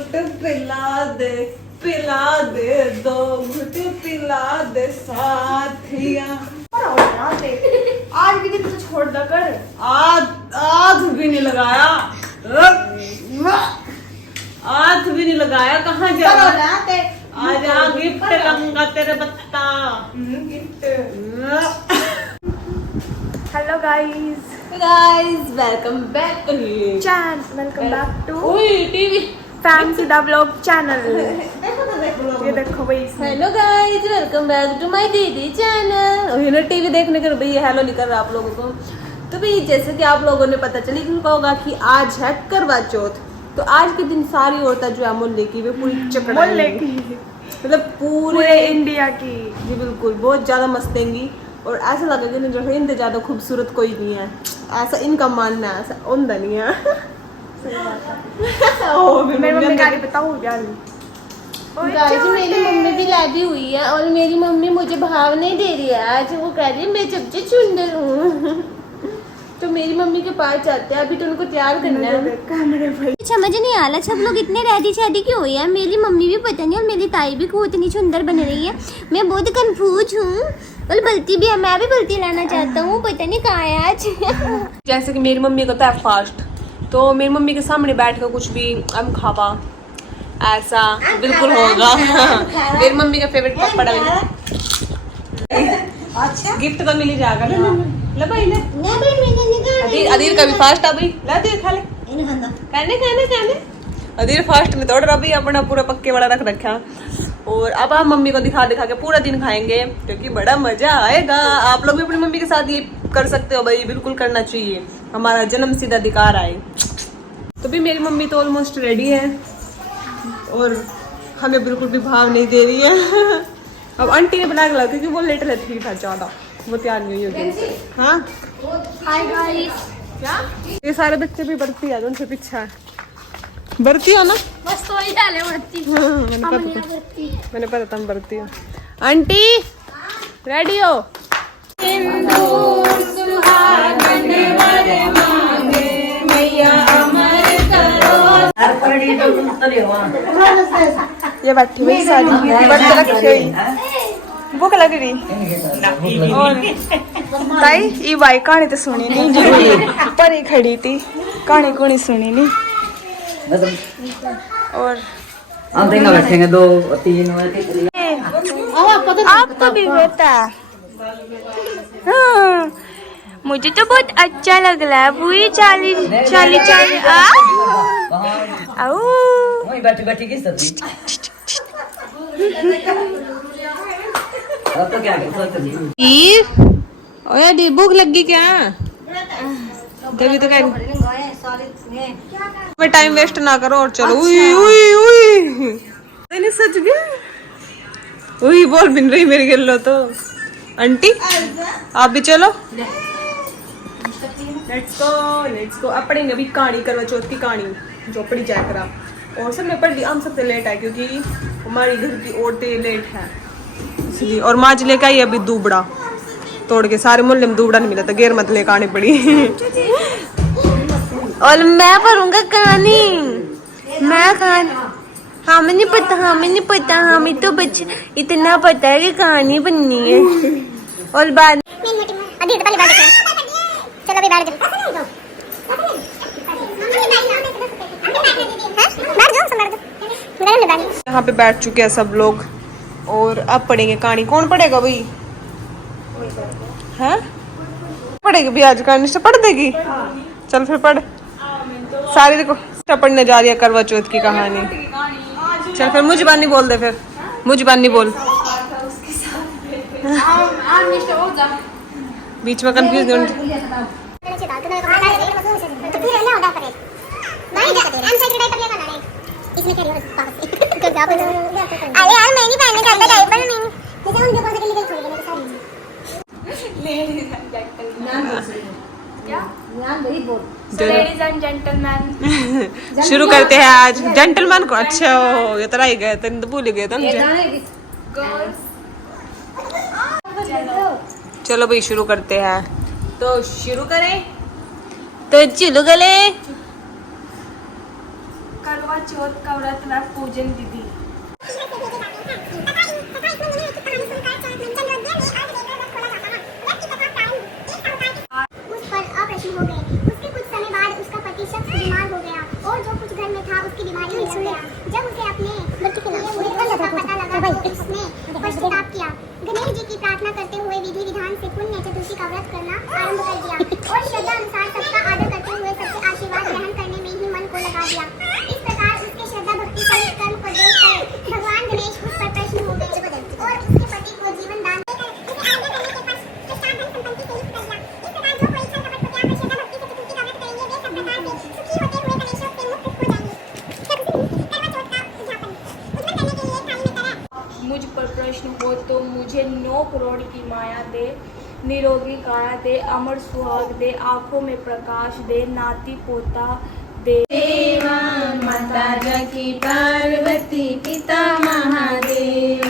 घुट पिला दे 2 घुट पिला दे साथिया। आज भी दिन तो छोड़ दा कर। आज भी नहीं लगाया, आज भी नहीं लगाया। कहाँ जा आज गिफ्ट लूंगा तेरे बत्ता gift. Hello guys, welcome back to TV fancy the vlog channel. ये देखो भाई, hello guys, welcome back to my didi channel. और ये ना टीवी देखने के भैया हेलो नहीं कर रहा आप लोगों को। तो भाई जैसे कि आप लोगों ने पता चली होगा कि आज है करवा चौथ। तो आज के दिन सारी औरतें जो है मोहल्ले की वे पूरी चकड़ा मतलब पूरे इंडिया की जी बिल्कुल बहुत ज्यादा मस्तेंगी। और ऐसा लगेगा ना जो है इनसे ज्यादा खूबसूरत कोई नहीं है, ऐसा इनका मानना है। ऐसा उनका नहीं है। मेरी मम्मी गाली बताओ यार। गाइस मेरी मम्मी भी लादी हुई है और मेरी मम्मी मुझे भाव नहीं दे रही है आज। वो कह रही है मैं सबसे सुंदर हूँ। तो मेरी मम्मी के पास जाते हैं, अभी तो उनको तैयार करना है। समझ नहीं आ रहा सब लोग इतने रेडी शादी क्यों हुई है। मेरी मम्मी भी पता नहीं और मेरी ताई भी को इतनी सुंदर बन रही है। मैं बहुत कंफ्यूज हूँ और बल्टी भी है, मैं भी बल्टी लाना चाहता हूँ, पता नहीं कहाँ है आज। जैसे कि मेरी मम्मी को तो है फास्ट, तो मेरी मम्मी के सामने बैठ कर कुछ भी हम खावा ऐसा बिल्कुल होगा। मेरी मम्मी का फेवरेट पपड़ है। अच्छा गिफ्ट तो मिल ही जाएगा ना। ले भाई ले अदीर का भी फास्ट है भाई। ला दे खा ले कहने अदीर फास्ट में तोड़ रहा भी अपना पूरा पक्के वाला रख रखा। और अब हम मम्मी को दिखा के पूरा दिन खाएंगे क्योंकि बड़ा मजा आएगा। आप लोग भी अपनी मम्मी के साथ ये कर सकते हो भाई, बिल्कुल करना चाहिए, हमारा जन्म सिद्ध अधिकार आए। तो भी मेरी मम्मी तो ऑलमोस्ट रेडी है और हमें बिल्कुल भी भाव नहीं दे रही है। अब आंटी ने बना के ला क्योंकि वो लेट रहती था ज्यादा, वो तैयार नहीं हुई होगी। हाँ हाय गाइस, क्या ये सारे बच्चे भी बढ़ती है उनसे पीछे बढ़ती हो ना। बस तो ही डाले बढ़ती। मैंने पता तुम बढ़ती हो। आंटी रेडी हो? ये बैठी हुई सारी भूख लग रही और ताई ये भाई कहानी तो सुनी नहीं जी, पर ही खड़ी थी कहानी कोनी सुनी नहीं। और हम देंगे बैठेंगे 2 3 आपको भी होता है। हाँ, मुझे तो बहुत अच्छा लग रहा है। पूरी चाली वही बैठी किस तरह अब तो क्या सोच रही ओए दी भूख लगी क्या? तभी तो कह मैं टाइम वेस्ट ना करो और चलो। नहीं सच गया वही बोल बिन रही मेरी गल्लो तो। आंटी आप भी चलो। लेट्स गो अब पढ़ेंगे अभी कहानी करवा चौथ की कहानी जो पढ़ी जाए करा। और सबने पढ़ ली, हम सबसे लेट है क्योंकि हमारी घर की औरतें लेट है इसलिए। और माँ लेके आई अभी दूबड़ा तोड़ के, सारे मोहल्ले में दूबड़ा नहीं मिला था, गेर मत लेकर आनी पड़ी। और मैं पढ़ूंगा कहानी। मैं कहानी हमें नहीं पता हमें तो बच्चे इतना पता है कि कहानी बननी है। और बाद यहाँ पे बैठ चुके हैं सब लोग और अब पढ़ेंगे कहानी। कौन पढ़ेगा भाई? हैं पढ़ेगी भी आज कहानी से पढ़ देगी। चल फिर पढ़ सारी। देखो पढ़ने जा रही है करवा चौथ की कहानी। चल फिर मुझबानी बोल दे, फिर मुझबानी बोल। बीच में कंफ्यूज नहीं लेडीज एंड जेंटलमैन शुरू करते हैं आज। जेंटलमैन को अच्छा हो ये तरह ही गए थे, भूल गए थे। चलो भाई शुरू करते हैं। तो शुरू करें तो चलो गले करवा चौथ का व्रत व पूजन विधि। उस पर अप्रसन्न हो गए। उसके कुछ समय बाद उसका पति शख्स बीमार हो गया और जो कुछ घर में था उसकी बीमारी में लग गया। जब उसे अपने बच्चे के लिए हुए कष्ट का पता लगा तो उसने पश्चाताप किया। गणेश जी की प्रार्थना करते हुए विधि विधान से पुण्य चतुर्थी का व्रत करना आरंभ कर दिया और श्रद्धा अनुसार सबका आदर करते हुए सबसे आशीर्वाद ग्रहण करने में ही मन को लगा दिया। इस प्रकार उसके श्रद्धा भक्ति सहित कर्म को देखकर भगवान गणेश उस पर प्रसन्न हो गए और उसके पति को जीवन दान मुझ पर प्रश्न हो तो मुझे 9 करोड़ की माया दे, निरोगी काया दे, अमर सुहाग दे, आंखों में प्रकाश दे, नाती पोता दे। देवा माता जकी पार्वती पिता महादेव,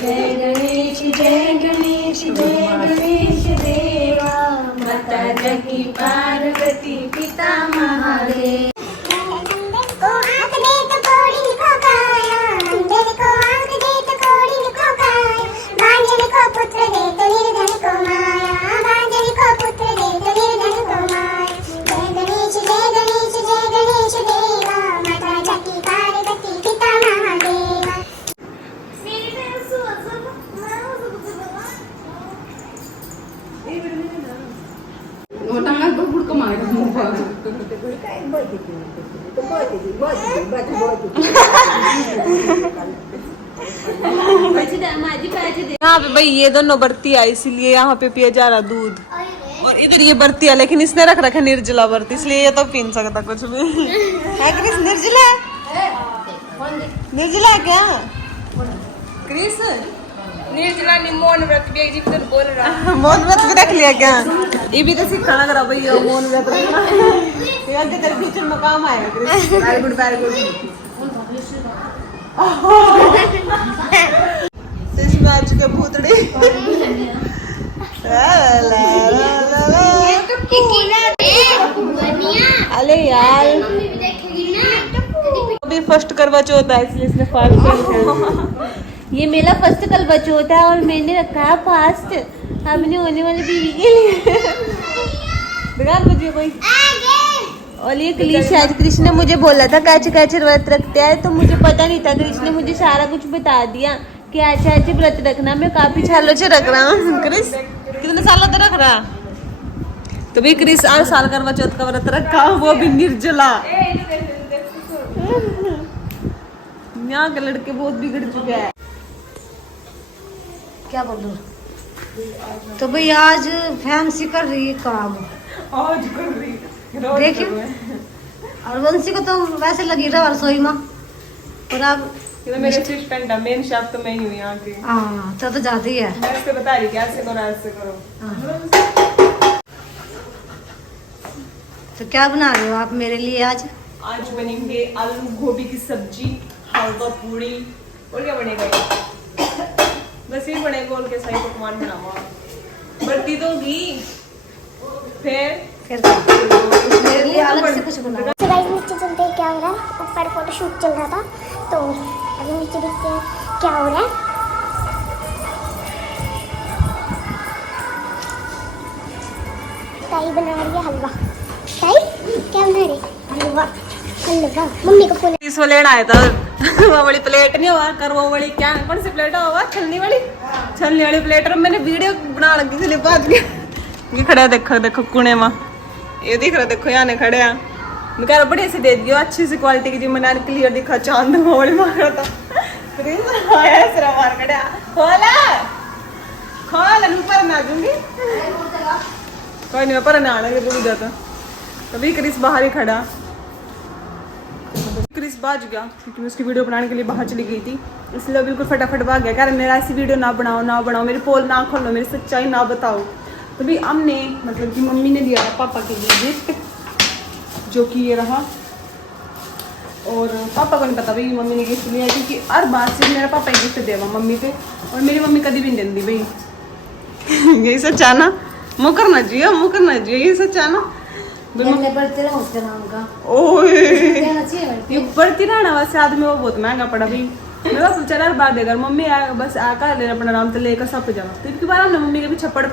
जय गणेश जय गणेश जय गणेश देवा, माता जकी पार्वती पिता महादेव। यहाँ पे भाई ये दोनों बर्ती है इसीलिए यहाँ पे पिया जा रहा दूध और इधर ये बर्ती है लेकिन इसने रख रखा निर्जला बर्ती इसलिए ये तो पी नहीं सकता कुछ भी है क्रिस निर्जला निर्जला क्या क्रिस निर्जला ने मौन व्रत भी एक जीवन बोल रहा। मौन व्रत भी रख लिया क्या ये भी तो सिखाना करा भाई मौन व्रत रखना ये तेरे फ्यूचर में काम आएगा क्रिस वेरी गुड इसमें आ चुके भूतड़ी अरे यार अभी फर्स्ट करवा चौथ है इसलिए इसने फास्ट रखा ये मेरा फर्स्ट करवा चौथ है और मैंने रखा है फास्ट अपने होने वाली बीवी के लिए दुकान बजिए कोई और ये क्लिश आज कृष्ण ने मुझे बोला था कैसे कैसे व्रत रखते हैं तो मुझे पता नहीं था कृष्ण ने मुझे सारा कुछ बता दिया कि ऐसे ऐसे व्रत रखना मैं काफी सालों से रख रहा हूँ क्रिस कितने सालों से रख रहा तो भी क्रिस 8 साल करवा चौथ का व्रत रखा वो भी निर्जला यहाँ के लड़के बहुत बिगड़ चुके हैं क्या बोलूं तो भाई आज फैंसी कर रही है काम आज कर रही देखिए और वंशी को तो वैसे लगी रहा रसोई में और अब ये तो मेरे असिस्टेंट है मेन शेफ तो मैं ही हूँ यहाँ की हाँ तो जाती है मैं इसको बता रही कैसे करो ऐसे करो तो क्या बना रहे हो आप मेरे लिए आज आज बनेंगे आलू गोभी की सब्जी हलवा पूरी और क्या बनेगा ये बस ये बनेगा और क्या सही पकवान बनाऊंगा बर्ती तो घी फिर मेरे लिए अलग से कुछ बनाओ तो गाइस नीचे चलते हैं क्या हो रहा है ऊपर फोटोशूट चल रहा था तो अभी नीचे देखते हैं क्या हो रहा है। ताई बना रही है हलवा। ताई क्या बना रही हलवा हलवा मम्मी को फोन इस वाले आया था वो वाली प्लेट नहीं हुआ कर वो वाली क्या कौन सी प्लेट हुआ छलनी वाली प्लेट और मैंने वीडियो बना लगी इसलिए बाद में ये खड़ा देखो देखो कुने में ये दिख रहा देखो यहाँ खड़े हैं मैं कह रहा बढ़िया से दे दियो अच्छी सी क्वालिटी की जो मैंने क्लियर दिखा चांद वाली मार रहा था आया सिरा मार कड़े खोल ऊपर ना दूंगी कोई नहीं पर ना आने रुक जाता तभी क्रिस बाहर ही खड़ा क्रिस बाज गया क्योंकि मैं उसकी वीडियो बनाने के लिए बाहर चली गई थी इसलिए बिल्कुल फटाफट भाग गया कह रहा मेरा ऐसी वीडियो ना बनाओ मेरी पोल ना खोलो मेरी सच्चाई ना बताओ तो भी हमने मतलब कि मम्मी ने दिया था पापा के लिए गिफ्ट जो कि ये रहा और पापा को नहीं पता भाई मम्मी ने गिफ्ट लिया क्योंकि हर बात से मेरा पापा ही गिफ्ट देवा मम्मी पे और मेरी मम्मी कभी भी नहीं देती भाई यही सच्चा ना मुँह करना चाहिए ये सच्चा ना मैं बढ़ते रहा उसके नाम का ओए देना चाहिए ये बढ़ती रहना वैसे आदमी वो बहुत महंगा पड़ा भी मेरा चला बाद देगा मम्मी बस आकर ले अपना नाम तो लेकर सब जाओ तो इसके बाद हमने मम्मी के पीछे पड़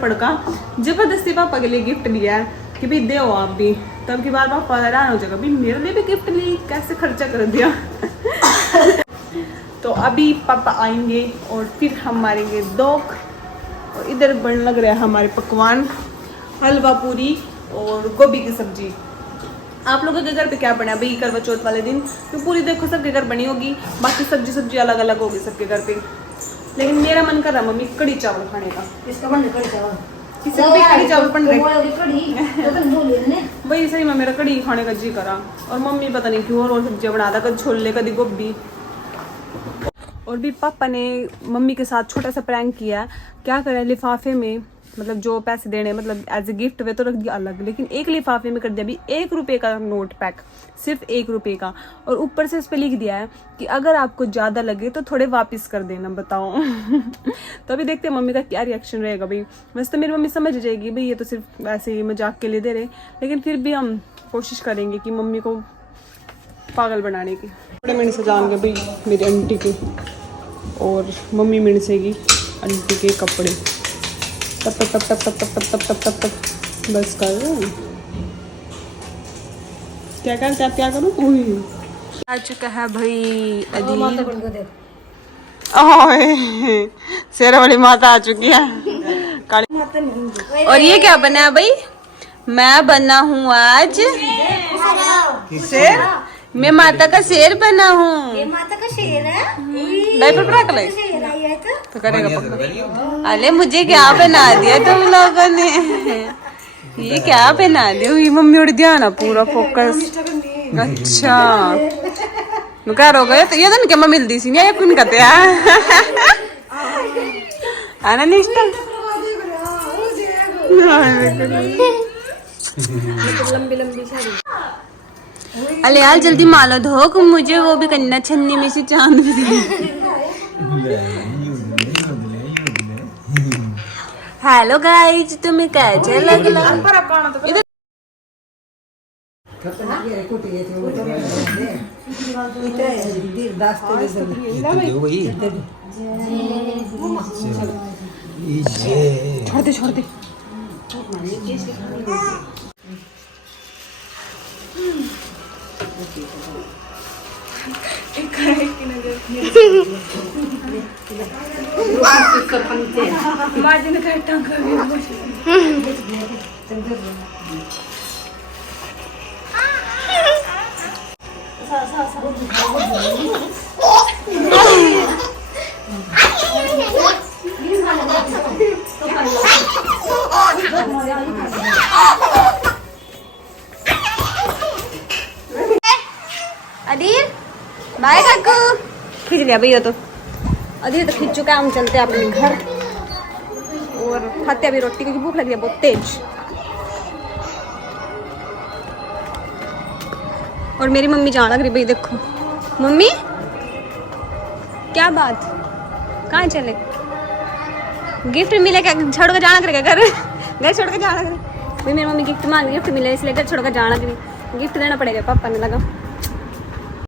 जबरदस्ती पापा के लिए गिफ्ट लिया है कि भाई दे आप भी तब की बार पापा हैरान हो जाएगा भाई मेरे लिए भी गिफ्ट ली कैसे खर्चा कर दिया तो अभी पापा आएंगे और फिर हम मारेंगे दोख और इधर बनने लग रहा है हमारे पकवान हलवा पूरी और गोभी की सब्जी। आप लोगों के घर पे क्या बना भाई करवा चौथ वाले दिन तो पूरी देखो सबके घर बनी होगी बाकी सब्जी अलग अलग होगी सबके घर पे लेकिन मेरा मन कर रहा मम्मी कड़ी चावल खाने का। इसका मन कड़ी चावल किसी को भी कड़ी चावल बन रहे कड़ी तो तुम बोल रहे भाई सही में मेरा कड़ी खाने का जी करा और मम्मी पता नहीं क्यों और सब्जियां बनाता कभी छोले कभी गोभी। और भी पापा ने मम्मी के साथ छोटा सा प्रैंक किया क्या करें लिफाफे में मतलब जो पैसे देने मतलब एज ए गिफ्ट वे तो रख दिया अलग लेकिन एक लिफाफे में कर दिया अभी 1 रुपए का नोट पैक सिर्फ 1 रुपए का और ऊपर से उस पर लिख दिया है कि अगर आपको ज़्यादा लगे तो थोड़े वापस कर देना बताओ तो अभी देखते हैं मम्मी का क्या रिएक्शन रहेगा भाई। वैसे तो मेरी मम्मी समझ जाएगी भाई ये तो सिर्फ वैसे ही मजाक के लिए दे रहे लेकिन फिर भी हम कोशिश करेंगे कि मम्मी को पागल बनाने की। बड़े मैंने सजाएंगे भाई मेरी आंटी के और मम्मी मिणसेगी आंटी के कपड़े तप तप तप तप तप तप तप तप तप तप बस कर क्या करूँ आ चुका है भाई अदील शेर वाली माता आ चुकी है काली। और ये क्या बना है भाई मैं बना हूँ आज शेर मैं माता का शेर बना हूँ। ये माता का शेर है डायपर पड़ा कर शेर आई है तो करेगा पक्का। अरे मुझे क्या बना दिया तुम लोगों ने ये क्या पहना दिया हुई मम्मी उड़ दिया ना पूरा फोकस। अच्छा मैं क्या हो गया तो ये तो क्या मिलती सी नहीं कुन कहते आना निष्ठा लंबी लंबी साड़ी। अरे यार जल्दी माला धो मुझे वो भी करना छन्नी में से चांद भी हेलो गाइस तुम्हें कैसा लग रहा छोड़ दे अदीर बाय काकू खींच लिया भैया तो अदीर तो खींच चुका है। हम चलते हैं अपने घर और खाते अभी रोटी क्योंकि भूख लगी है बहुत तेज। और मेरी मम्मी जान लग रही भाई देखो मम्मी क्या बात कहाँ चले गिफ्ट मिले क्या छोड़ कर जाना करेगा घर घर छोड़ कर जाना करे भाई मेरी मम्मी गिफ्ट मांग गिफ्ट मिले इसलिए घर छोड़ कर जाना करी गिफ्ट देना पड़ेगा पापा ने लगा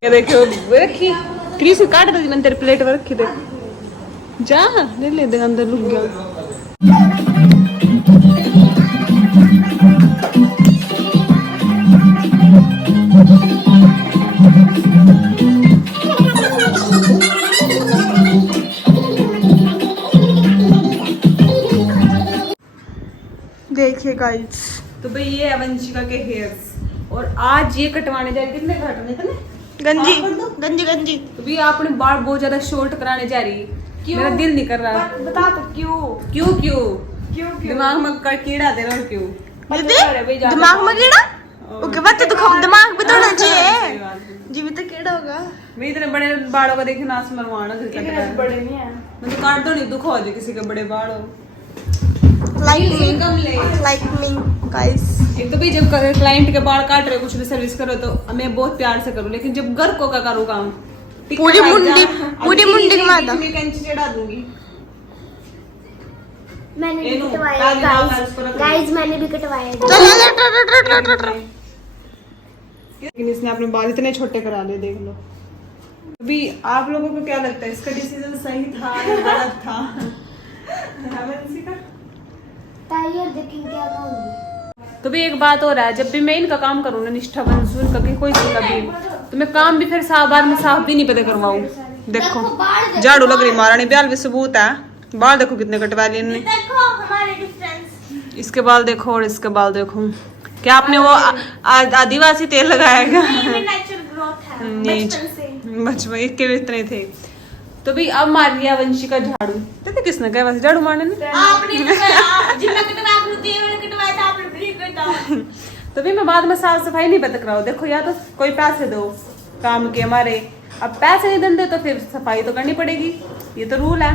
ये देखो रखी क्रीस काट दी मैंने तेरे प्लेट में रखी दे जा ले दे अंदर लुक गया। देखिए गाइस तो भाई ये है वंशिका के हेयर्स और आज ये कटवाने जा रही कितने कटवाने थे गंजी गंजी गंजी तो भी आपने बाल बहुत ज्यादा शॉर्ट कराने जा रही क्यों मेरा दिल नहीं कर रहा बता तो क्यों क्यों क्यों क्यों दिमाग में कीड़ा दे रहा और क्यों दिमाग में कीड़ा ओके बच्चे तो दिमाग भी थोड़ा चाहिए जी भी तो कीड़ा होगा मैं इतने बड़े बालों का देखे नाच मरवाना बड़े नहीं है मैं तो काट दो नहीं दुख हो जाए किसी के बड़े बाल हो like me guys एक तो भी जब क्लाइंट के बाल काट रहे कुछ भी सर्विस करो तो मैं बहुत प्यार से करूँ लेकिन जब घर को का करूँ काम पूरी मुंडी घुमा दो मैं कैंची चढ़ा दूंगी। मैंने भी कटवाया गाइस मैंने भी कटवाया लेकिन इसने अपने बाल इतने छोटे करा लिए, देख लो। अभी आप लोगों को क्या लगता है, इसका डिसीजन सही था या गलत था? तो भी एक बात हो रहा है, जब भी मैं इनका काम करूँ ना निष्ठा बंसू इनका कोई चीज का भी, तो मैं काम भी फिर बार में साफ भी नहीं पता करवाऊँ। देखो झाड़ू लग रही महारानी ब्याल भी सबूत है। बाल देखो कितने कटवा लिए इनने। देखो हमारे डिफरेंस। इसके बाल देखो और इसके बाल देखो। क्या आपने वो आदिवासी तेल लगाया क्या? नेचुरल ग्रोथ है बचपन से। बचपन इसके भी इतने थे। तो भी अब मार लिया वंशी का झाड़ू। तो किसने कहा वैसे झाड़ू मारने ने? आपने कहा जिन्ना कटवा कर दिए मैंने कटवाया था आपने भी कटा। तो भी मैं बाद में साफ सफाई नहीं पता कराऊँ। देखो या तो कोई पैसे दो काम के हमारे, अब पैसे नहीं देंगे तो फिर सफाई तो करनी पड़ेगी, ये तो रूल है,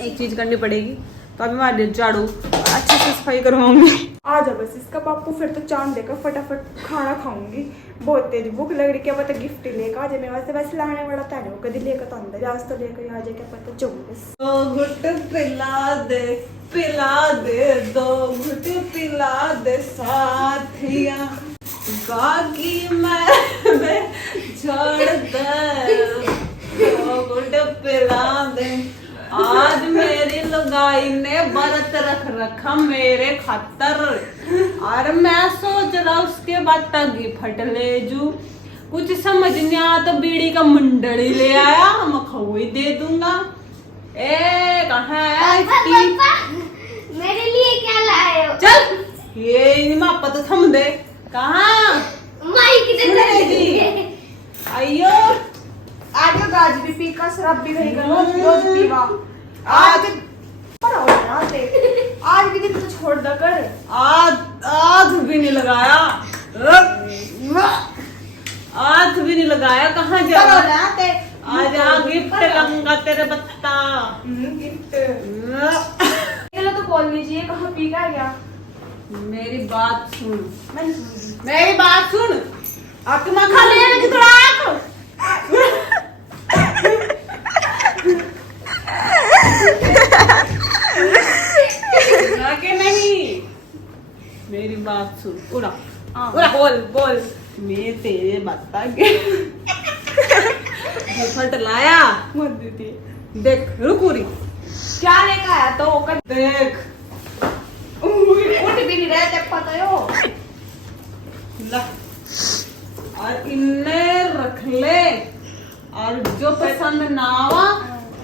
एक चीज करनी पड़ेगी। तो अभी मैं झाड़ू अच्छे से सफाई करवाऊंगी। आ जा बस इसका पापू, फिर तो चांद देकर फटाफट खाना खाऊंगी। बहुत तेज भूख लग रही, क्या पता गिफ्ट लेकर आ जाए मेरे वास्ते। वैसे लाने वाला था वो कभी लेकर तो अंदर आज तो लेकर आ जाए, क्या पता। जो घुट पिला दे दो घुट पिला दे साथिया, बाकी मैं छोड़ दे दो घुट पिला दे। आज मेरी लुगाई ने व्रत रख रखा मेरे खातर, और मैं सोच रहा उसके बाद तगी फट ले जू। कुछ समझ नहीं आया तो बीड़ी का मुंडड़ी ले आया, हम खवई दे दूंगा। ए कहाँ है मेरे लिए क्या लाए हो? चल ये मापा तो थम दे। कहाँ माई किधर जी? आइयो आज गाज भी पी का शराब भी नहीं करो रोज पीवा। आज आज भी दिन तो छोड़ दा कर। आज भी नहीं लगाया, आज भी नहीं लगाया। कहाँ जा आज आ गिफ्ट लूंगा तेरे बत्ता। गिफ्ट चलो तो बोल लीजिए कहाँ पी का क्या? मेरी बात सुन, मैंने सुनी। मेरी बात सुन। आत्मा खा ले कि थोड़ा आँख। के नहीं, मेरी बात सुन। उड़ा उड़ा बोल बोल। मैं तेरे बत्ता के फट लाया मत दीदी। देख रुकुरी क्या लेकर आया तो कर देख उठ भी नहीं रहे जब पता हो। ला और इन्ने रख ले, और जो पसंद ना आवा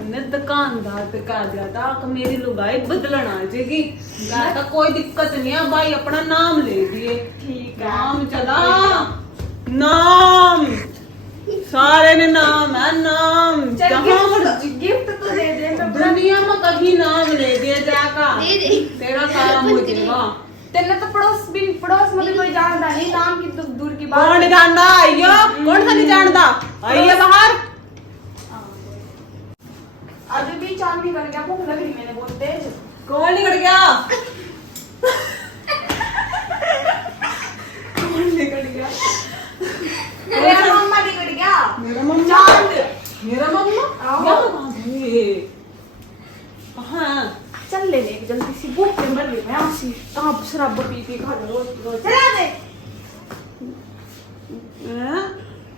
उन्हें दुकानदार पे कह दिया था कि मेरी लुगाई बदलन आ जाएगी। तो कोई दिक्कत नहीं है भाई, अपना नाम ले दिए। ठीक है। नाम चला, नाम सारे ने नाम है, नाम जहाँ मर्जी गिफ्ट तो दे दे। मैं दुनिया में कहीं नाम ले दिया जाएगा, तेरा काम हो जाएगा। तेने तो पड़ोस में भी कोई जानता नहीं, नाम की तो दूर की बात। कौन जानता? आइयो कौन सा नहीं जानता? आइए बाहर। अभी भी चांद निकल गया, भूख लग रही मैंने बहुत तेज। कौन निकल गया? कौन निकल गया? मेरा मम्मा निकल गया। मेरा मम्मा। चांद। मेरा मम्मा कहाँ? चल ले ले जल्दी सी, भूख के मर रही मैं आसी। कहाँ शराब पी पी खा रोज रोज। चला दे।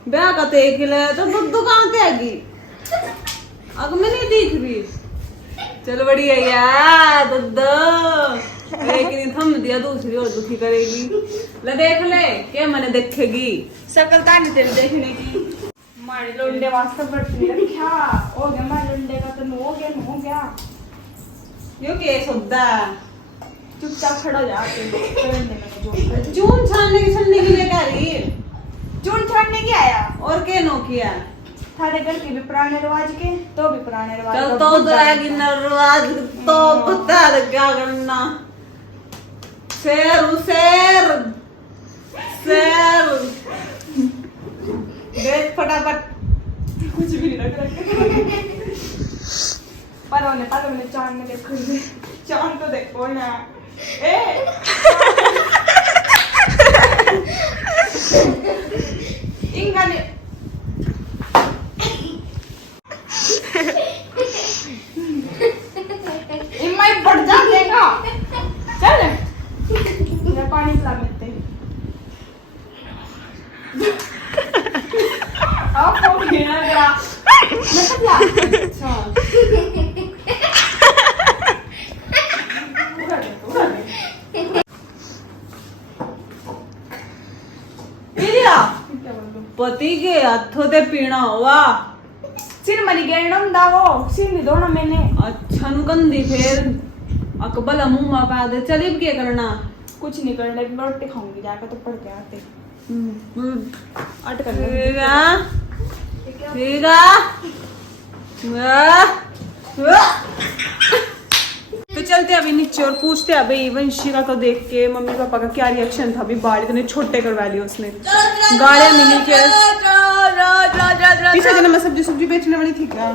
ब्याह का देख ले तो दुकान पे आगी। अब मैं नहीं दिख रही। चल बढ़िया यार दद्दा, एक दिन थम दिया दूसरी और दुखी करेगी। ले देख ले क्या मैंने देखेगी, सकलता नहीं तेरे देखने की। मारे लुंडे वास्ते बढ़ती रखा हो गया। मारे लुंडे का तो हो गया। यो केस होता चुपचाप खड़ा हो जाते। जून छानने की छन्नी के लिए कह रही है। जून छाड़ने की आया और के नो किया थारे घर के भी पुराने रिवाज के तो भी पुराने रिवाज। चल तो आएगी नरवाज तो पता है क्या करना। शेर शेर शेर देख फटाफट। कुछ भी नहीं रख रखे। पर उन्हें चांद में देखो, चांद तो देखो ना। ए इंगा ने इम्माई बढ़ जा देगा। चल मैं पानी पिला लेते हैं। पति के हाथों ते पीना हुआ सिर मरी गया दागो सिर नहीं धोना मैंने। अच्छा गंदी फिर अकबल मुंह मा पा दे चलिए क्या करना कुछ नहीं करना मैं रोटी खाऊंगी जाकर तो पढ़ के आते अटक तो चलते अभी नीचे और पूछते अभी वंशिका को देख के मम्मी पापा का क्या रिएक्शन था। अभी बाल इतने छोटे करवा लिए उसने, गाड़ियां मिली क्या पीछे दिन में सब्जी बेचने वाली थी क्या?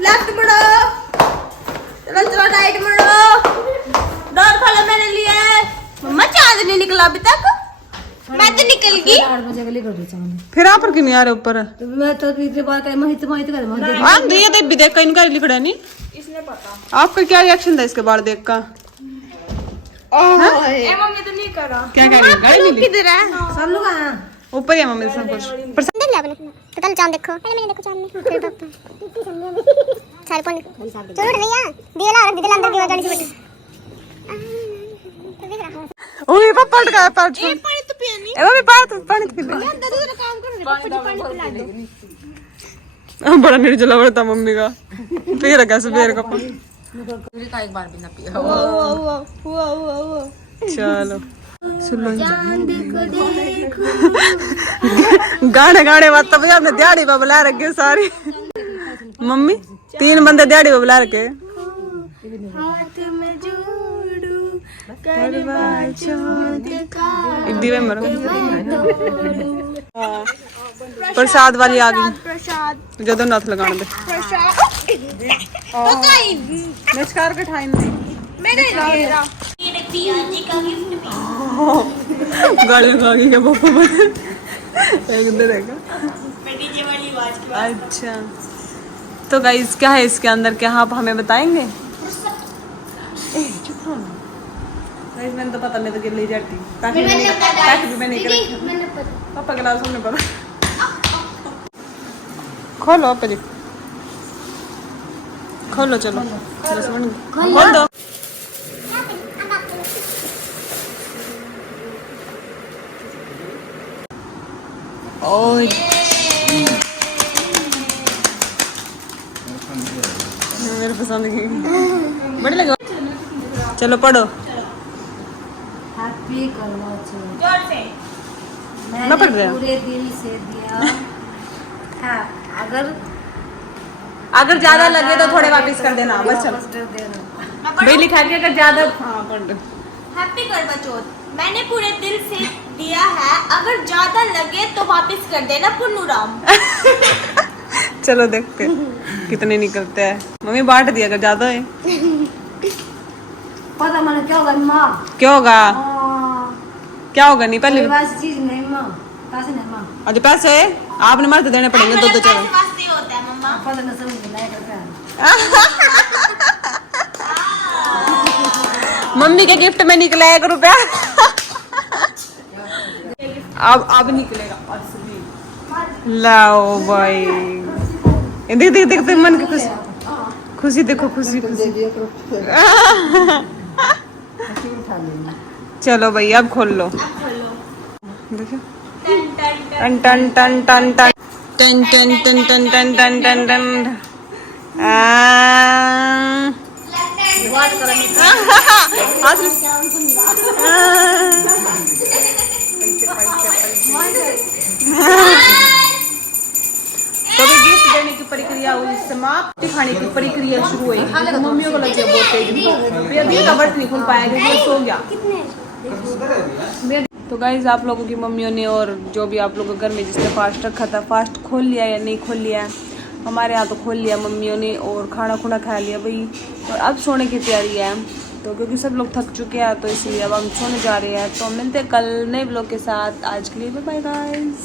लेफ्ट मुड़ो, चलो राइट मुड़ो। डोर खोलो मेरे लिए। मम्मा चांद नहीं निकला अभी तक। मैं तो निकल गई। 8 बजे के लिए कर दो चांद। फिर आप पर क्यों नहीं आ रहे ऊपर? तो मैं तो इतने बार का महित कर हाँ ये देख भी देख का इनका लिख रहा नहीं। इसने पता आपका क्या रिएक्शन था इसके बाल देख का? ए मम्मी तो नहीं करा। क्या कह रही है? गाड़ी मिली किधर है? सब लोग आए ऊपर ही है मम्मी सब कुछ। देख लिया आपने तो कल चांद देखो। पहले मैंने देखो चांद में फिर पापा सारे पॉइंट चलो उठ भैया दिया ला रख दिया अंदर की गाड़ी से बैठ देख रहा हूं। ओए पापा पट गया पानी तो पिया नहीं। ए मम्मी पानी तो पी ले। अंदर दूसरा काम कर रहे पापा जी पानी पिला दो। बड़ा निर्जला बड़ा था मम्मी का। फिर कैसे फिर का पानी एक बार भी ना पिया। चलो सुनो चांद को देखो। गाने बात तो भैया हमने दिहाड़ी पे बुला रखे सारी। मम्मी 3 बंदे दिहाड़ी पे बुला रखे। हाथ में जोड़ू इड्डी में मरो। प्रसाद वाली आ गई। प्रसाद जदों नाथ लगाने दे। नमस्कार के ठाइन दे। मैंने घेरा मेरे पियाजी का गिफ्ट भी। गाड़ी लगा के क्या पापा बने एक दे देगा। डीजे वाली आवाज की अच्छा तो गाइस क्या है इसके अंदर, क्या आप हमें बताएंगे? गाइस मैंने तो पता, मैं तो गिर ले जाती पैक भी मैंने कर रखा। पापा गिलास हमने पता। खोलो आप जी, खोलो चलो खोल दो। ओए मेरे पसंद की बड़े लगे। चलो पढ़ो। हैप्पी करवा चौथ। जोर से ना पढ़ रहे हो? पूरे दिल से दिया है। अगर ज्यादा लगे तो थोड़े वापस कर देना बस। चलो कर देना। भाई लिखा के अगर ज्यादा हाँ पढ़ दो। हैप्पी करवा चौथ। मैंने पूरे दिल से दिया है, अगर ज्यादा लगे तो वापस कर देना पुन्नू राम। चलो देखते कितने निकलते हैं। मम्मी बांट दिया अगर ज्यादा है। पता मैंने क्या होगा माँ? क्या होगा? क्या होगा? नहीं पहले वैसी चीज नहीं माँ, पैसे नहीं माँ। आज पैसे आपने मार देने पड़ेंगे दो चलो। वास्ते होता है मम्मा। पता नहीं समझ नहीं करता। मम्मी के गिफ्ट में निकला 1 रुपया। अब निकलेगा लाओ भाई। देख देख देख देख मन की खुशी खुशी देखो खुशी खुशी। चलो भाई अब खोल लो। देखो टन टन टन टन टन टन टन टन टन टन टन टन टन। तो भी गिफ्ट देने की प्रक्रिया हुई समाप्त, खाने की प्रक्रिया शुरू हुई। मम्मियों को लग गया बहुत तेज, अभी का बर्त नहीं खुल पाया क्योंकि सो गया। तो गाइज आप लोगों की मम्मियों ने और जो भी आप लोगों के घर में जिसने फास्ट रखा था फास्ट खोल लिया या नहीं खोल लिया? हमारे यहाँ तो खोल लिया मम्मियों ने और खाना खुना खा लिया भाई। और अब सोने की तैयारी है तो क्योंकि सब लोग थक चुके हैं तो इसलिए अब हम सोने जा रहे हैं। तो मिलते हैं कल नए ब्लॉग के साथ। आज के लिए बाय बाय गाइस।